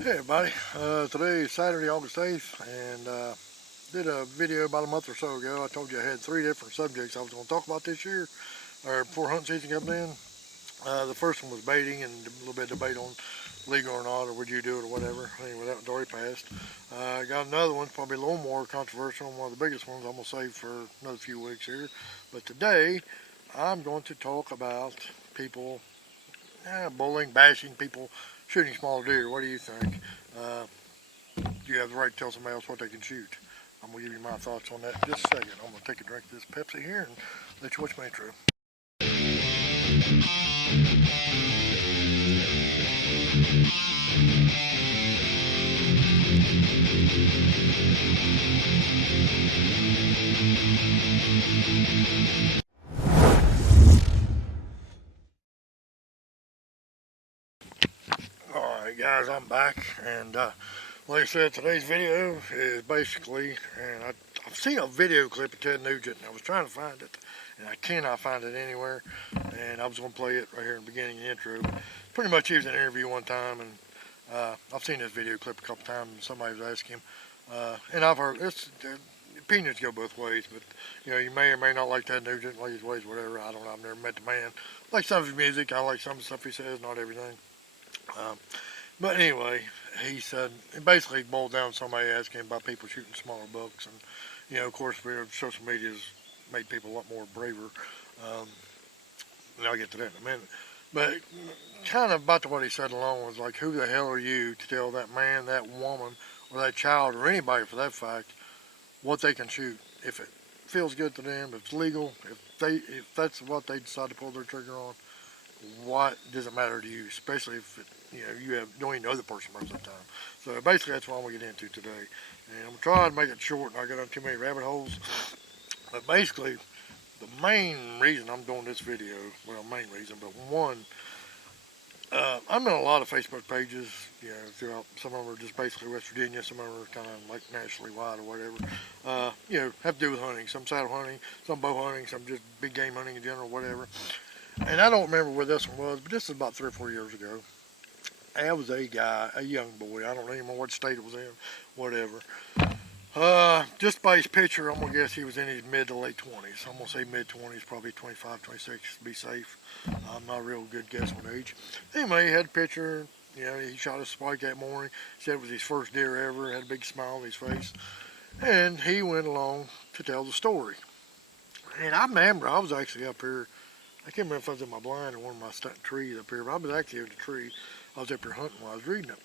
Hey everybody, today is Saturday, August 8th, and did a video about a month or so ago. I told you I had 3 different subjects I was going to talk about this year, or before hunting season comes in. The first one was baiting and a little bit of debate on legal or not, or would you do it or whatever. Anyway, that one's already passed. I got another one, probably a little more controversial, one of the biggest ones I'm going to save for another few weeks here. But today, I'm going to talk about people bullying, bashing people, shooting small deer. What do you think? Uh, do you have the right to tell somebody else what they can shoot? I'm going to give you my thoughts on that in just a second. I'm going to take a drink of this Pepsi here and let you watch my intro. Alright guys, I'm back, and like I said, today's video is basically, and I've seen a video clip of Ted Nugent, and I was trying to find it, and I cannot find it anywhere, and I was going to play it right here in the beginning of the intro. Pretty much he was in an interview one time, and I've seen this video clip a couple times, and somebody was asking him, and I've heard, opinions go both ways, but you may or may not like Ted Nugent, like his ways, whatever. I don't know, I've never met the man. I like some of his music, I like some of the stuff he says, not everything. But anyway, he said, it basically boiled down to somebody asking him about people shooting smaller bucks. And, of course, social media has made people a lot more braver. And I'll get to that in a minute. But kind of about what he said along was like, who the hell are you to tell that man, that woman, or that child, or anybody for that fact, what they can shoot? If it feels good to them, if it's legal, if that's what they decide to pull their trigger on, what does it matter to you, especially if you don't even know the person most of the time. So basically that's what I'm going to get into today. And I'm going to try to make it short and I got on too many rabbit holes. But basically, the main reason I'm doing this video, well, main reason, but one, I'm in a lot of Facebook pages, throughout. Some of them are just basically West Virginia, some of them are kind of like nationally wide or whatever. Have to do with hunting. Some saddle hunting, some bow hunting, some just big game hunting in general, whatever. And I don't remember where this one was, but this is about 3 or 4 years ago. I was a guy, a young boy. I don't even know what state it was in, whatever. Just by his picture, I'm going to guess he was in his mid to late 20s. I'm going to say mid 20s, probably 25, 26 to be safe. I'm not a real good guess on age. Anyway, he had a picture. He shot a spike that morning. Said it was his first deer ever. Had a big smile on his face. And he went along to tell the story. And I remember I was actually up here. I can't remember if I was in my blind or one of my stunted trees up here, but I was actually in the tree. I was up here hunting while I was reading it.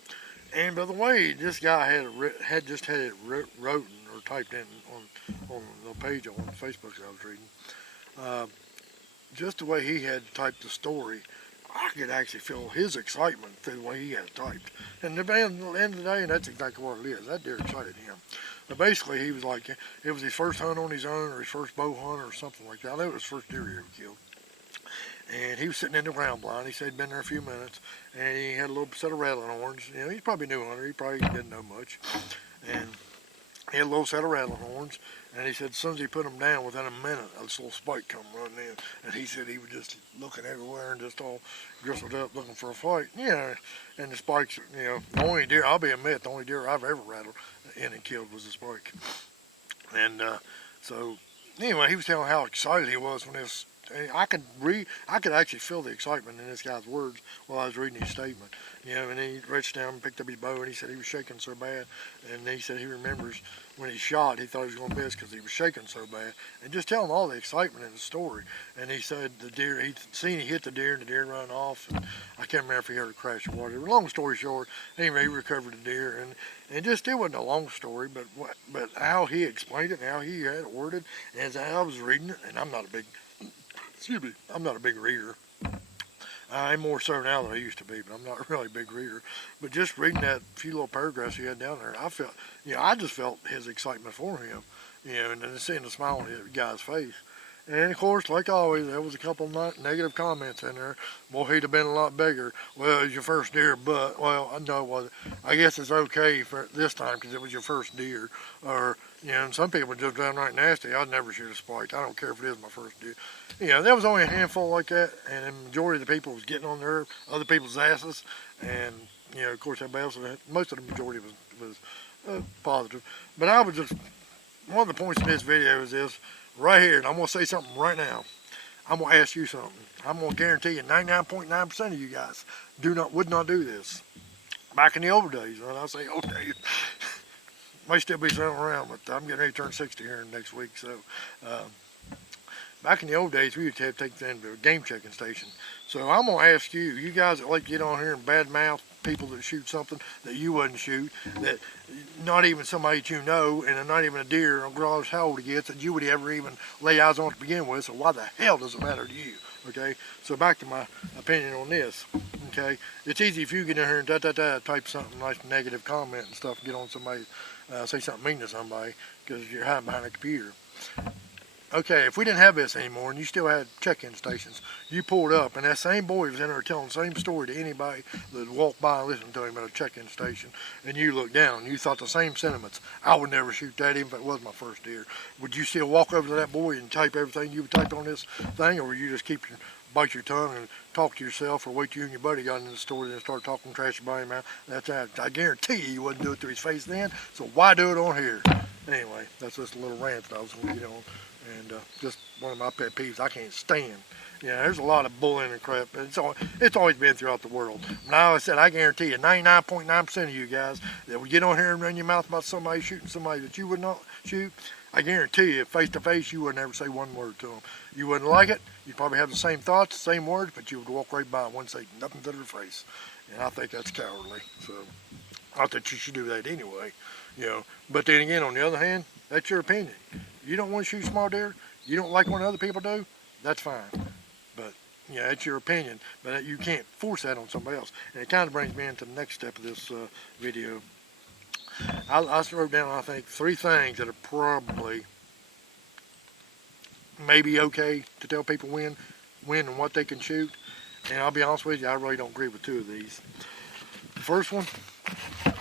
And by the way, this guy had just had it written or typed in on the page on Facebook that I was reading. Just the way he had typed the story, I could actually feel his excitement through the way he had it typed. And at the end of the day, and that's exactly what it is, that deer excited him. But basically, he was like, it was his first hunt on his own or his first bow hunt or something like that. I know it was his first deer he ever killed. And he was sitting in the ground blind. He said he'd been there a few minutes, and he had a little set of rattling horns. He's probably a new hunter. He probably didn't know much. And he had a little set of rattling horns, and he said as soon as he put them down, within a minute, this little spike come running in. And he said he was just looking everywhere and just all bristled up looking for a fight. And the spikes, the only deer, I'll be admit, the only deer I've ever rattled in and killed was a spike. And so, anyway, he was telling how excited he was when this. I could actually feel the excitement in this guy's words while I was reading his statement. And he reached down and picked up his bow, and he said he was shaking so bad. And he said he remembers when he shot, he thought he was going to miss because he was shaking so bad. And just telling all the excitement in the story. And he said the deer, he'd seen he hit the deer, and the deer run off. And I can't remember if he heard a crash or whatever. Long story short, anyway, he recovered the deer. And just, it wasn't a long story, but how he explained it and how he had it worded, as I was reading it, and I'm not a big reader. I'm more so now than I used to be, but I'm not really a big reader. But just reading that few little paragraphs he had down there, I just felt his excitement for him, and then seeing the smile on his guy's face. And of course, like always, there was a couple of negative comments in there. Boy, he'd have been a lot bigger. Well, it was your first deer, but, well, I know it wasn't. I guess it's okay for this time because it was your first deer. Or, and some people just downright nasty. I'd never shoot a spike. I don't care if it is my first deer. There was only a handful like that, and the majority of the people was getting on other people's asses. And You know, of course, everybody else, most of the majority was positive. But I was just, one of the points in this video is this, right here, and I'm going to say something right now. I'm going to ask you something. I'm going to guarantee you 99.9% of you guys would not do this. Back in the old days, and I say old days, may still be something around, but I'm getting ready to turn 60 here next week. So back in the old days, we used to have to take them to a game checking station. So I'm going to ask you, you guys that like to get on here and badmouth people that shoot something that you wouldn't shoot, that not even somebody that you know, and not even a deer, regardless how old it gets, that you would ever even lay eyes on to begin with. So why the hell does it matter to you? Okay, so back to my opinion on this. Okay, it's easy if you get in here and type something nice negative comment and stuff, get on somebody, say something mean to somebody because you're hiding behind a computer. Okay, if we didn't have this anymore and you still had check-in stations, you pulled up and that same boy was in there telling the same story to anybody that walked by and listened to him at a check-in station, and you looked down and you thought the same sentiments. I would never shoot that even if it was my first deer. Would you still walk over to that boy and type everything you would type on this thing, or would you just bite your tongue and talk to yourself, or wait till you and your buddy got into the store and start talking trash about him out? I guarantee you wouldn't do it to his face then, so why do it on here? Anyway, that's just a little rant that I was going to get on. And just one of my pet peeves I can't stand. Yeah, there's a lot of bullying and crap. It's always been throughout the world. Now I said, I guarantee you, 99.9% of you guys that would get on here and run your mouth about somebody shooting somebody that you would not shoot, I guarantee you, face to face, you would never say one word to them. You wouldn't like it. You'd probably have the same thoughts, the same words, but you would walk right by and wouldn't say nothing to their face. And I think that's cowardly. So, not that you should do that anyway, you know. But then again, on the other hand, that's your opinion. You don't want to shoot small deer, you don't like what other people do, that's fine. But, yeah, that's your opinion. But you can't force that on somebody else. And it kind of brings me into the next step of this video. I wrote down, I think, 3 things that are probably maybe okay to tell people when and what they can shoot. And I'll be honest with you, I really don't agree with 2 of these. The first one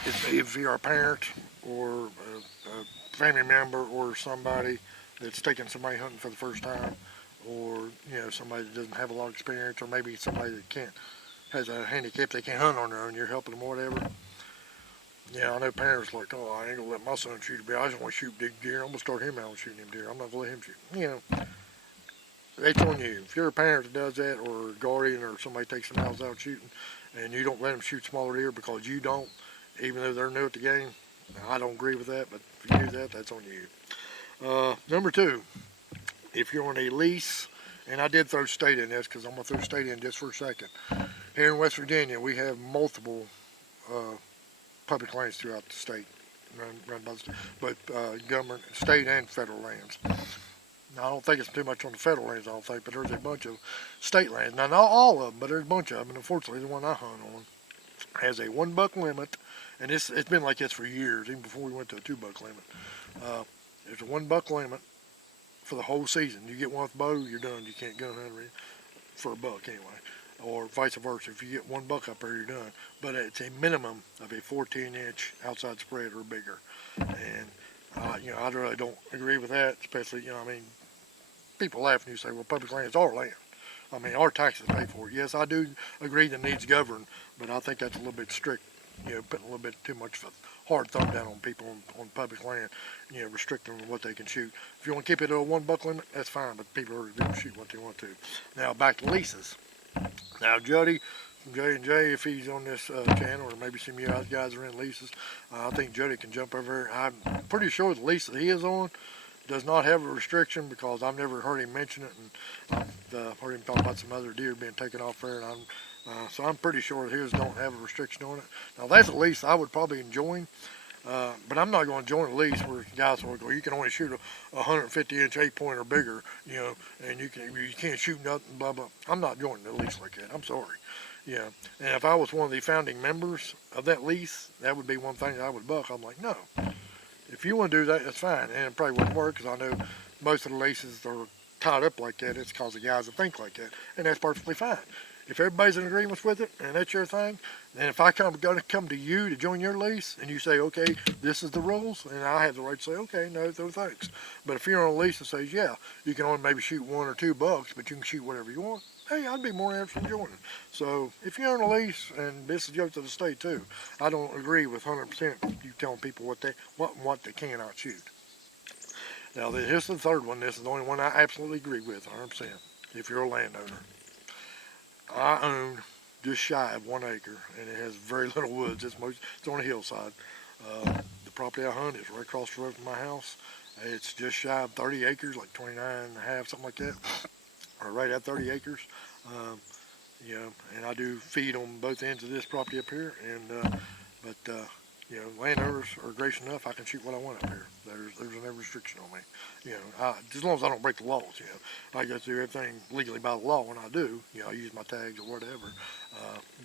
is if you're a parent or a family member or somebody that's taking somebody hunting for the first time, or somebody that doesn't have a lot of experience, or maybe somebody that has a handicap, they can't hunt on their own, you're helping them or whatever. Yeah, I know parents like, oh, I ain't gonna let my son shoot a deer. I just want to shoot big deer. I'm gonna start him out shooting him deer. I'm not gonna let him shoot. It's on you. If you're a parent that does that, or a guardian, or somebody takes them out shooting, and you don't let them shoot smaller deer because you don't, even though they're new at the game, I don't agree with that. But if you do that, that's on you. Number 2, if you're on a lease, and I did throw state in this because I'm gonna throw state in just for a second. Here in West Virginia, we have multiple public lands throughout the state, run by the state, but government, state and federal lands. Now, I don't think it's too much on the federal lands, I don't think, but there's a bunch of state lands. Now, not all of them, but there's a bunch of them, and unfortunately, the one I hunt on has a 1 buck limit, and it's been like this for years, even before we went to a 2 buck limit. There's a 1 buck limit for the whole season. You get one with bow, you're done. You can't gun hunt for a buck anyway. Or vice versa. If you get 1 buck up there, you're done. But it's a minimum of a 14-inch outside spread or bigger. And, I really don't agree with that, especially, people laugh when you say, well, public land is our land. I mean, our taxes pay for it. Yes, I do agree that it needs governed, but I think that's a little bit strict, putting a little bit too much of a hard thumb down on people on public land, restricting what they can shoot. If you want to keep it at a 1 buck limit, that's fine, but people are going to shoot what they want to. Now, back to leases. Now, Jody, J&J, if he's on this channel, or maybe some of you guys are in leases, I think Jody can jump over here. I'm pretty sure the lease that he is on does not have a restriction, because I've never heard him mention it, and I've heard him talk about some other deer being taken off there, and so I'm pretty sure that his don't have a restriction on it. Now, that's a lease I would probably join, but I'm not going to join a lease where guys will go, you can only shoot a 150-inch 8-point or bigger, and you can't shoot nothing, blah, blah. I'm not joining a lease like that. I'm sorry. And if I was one of the founding members of that lease, that would be one thing that I would buck. I'm like, no. If you want to do that, that's fine. And it probably wouldn't work, because I know most of the leases are tied up like that. It's because of guys that think like that. And that's perfectly fine. If everybody's in agreement with it, and that's your thing, then if I come to you to join your lease, and you say, okay, this is the rules, and I have the right to say, okay, no thanks. But if you're on a lease that says, yeah, you can only maybe shoot 1 or 2 bucks, but you can shoot whatever you want, hey, I'd be more interested in joining. So if you own a lease, and this is goes to the state too, I don't agree with 100% you telling people what they cannot shoot. Now, here's the third one. This is the only one I absolutely agree with 100%. If you're a landowner, I own just shy of 1 acre, and it has very little woods. It's on a hillside. The property I hunt is right across the road from my house. It's just shy of 30 acres, like 29 and a half, something like that, or right at 30 acres. Um, you know, and I do feed on both ends of this property up here, and but you know, landowners are gracious enough. I can shoot what I want up here. There's no restriction on me. You know, as long as I don't break the laws. You know, I go through everything legally by the law when I do. You know, I use my tags or whatever.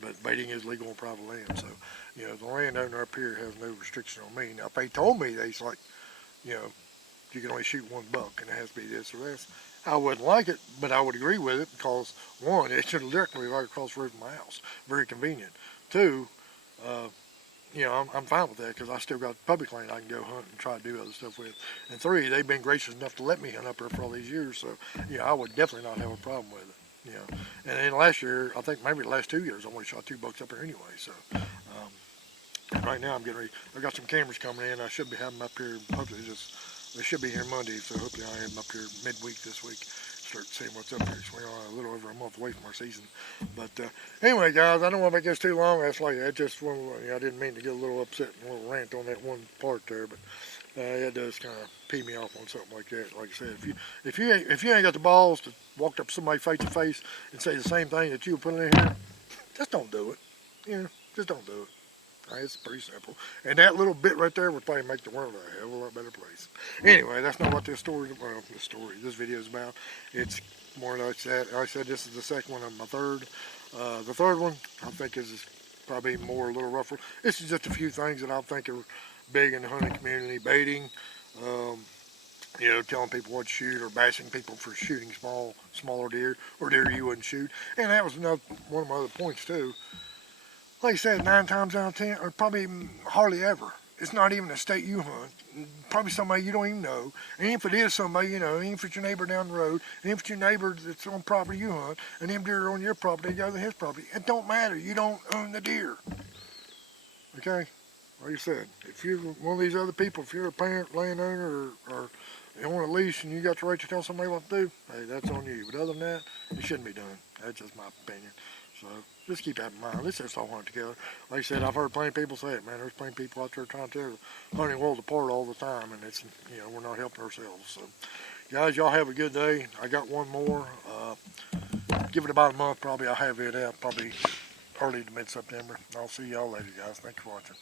But baiting is legal on private land, so you know, the landowner up here has no restriction on me. Now, if they told me they's like, you know, you can only shoot 1 buck and it has to be this or this, I wouldn't like it, but I would agree with it because, one, it's directly right across the road from my house. Very convenient. Two, you know, I'm fine with that because I still got public land I can go hunt and try to do other stuff with. And three, they've been gracious enough to let me hunt up there for all these years, so, yeah, I would definitely not have a problem with it, you know. And then last year, I think maybe the last 2 years, I only shot 2 bucks up there anyway, so. Right now I'm getting ready. I've got some cameras coming in. I should be having them up here, hopefully they should be here Monday, so hopefully I'll have them up here midweek this week. Start seeing what's up here. So we're a little over a month away from our season. But anyway, guys, I don't want to make this too long. That's like that. Just one. I didn't mean to get a little upset and a little rant on that one part there, but it does kind of pee me off on something like that. Like I said, if you ain't got the balls to walk up to somebody face to face and say the same thing that you were putting in here, just don't do it. You know, just don't do it. It's pretty simple. And that little bit right there would probably make the world a hell of a lot better place. Anyway, that's not what this video is about. It's more like that. Like I said, this is the second one of my third. The third one, I think, is probably more a little rougher. This is just a few things that I think are big in the hunting community. Baiting, you know, telling people what to shoot or bashing people for shooting smaller deer or deer you wouldn't shoot. And that was one of my other points, too. Like I said, 9 times out of 10, or probably hardly ever, it's not even a state you hunt. Probably somebody you don't even know. And if it is somebody you know, even if it's your neighbor down the road, and if it's your neighbor that's on property you hunt, and them deer are on your property, the other his property, it don't matter. You don't own the deer. Okay? Like I said, if you're one of these other people, if you're a parent, landowner, or you want a lease and you got the right to tell somebody what to do, hey, that's on you. But other than that, it shouldn't be done. That's just my opinion. So just keep that in mind. Let's just all hunt together. Like I said, I've heard plenty of people say it, man. There's plenty of people out there trying to tear the hunting world apart all the time, and it's, you know, we're not helping ourselves. So, guys, y'all have a good day. I got one more. Give it about a month, probably. I'll have it out probably early to mid-September. I'll see y'all later, guys. Thanks for watching.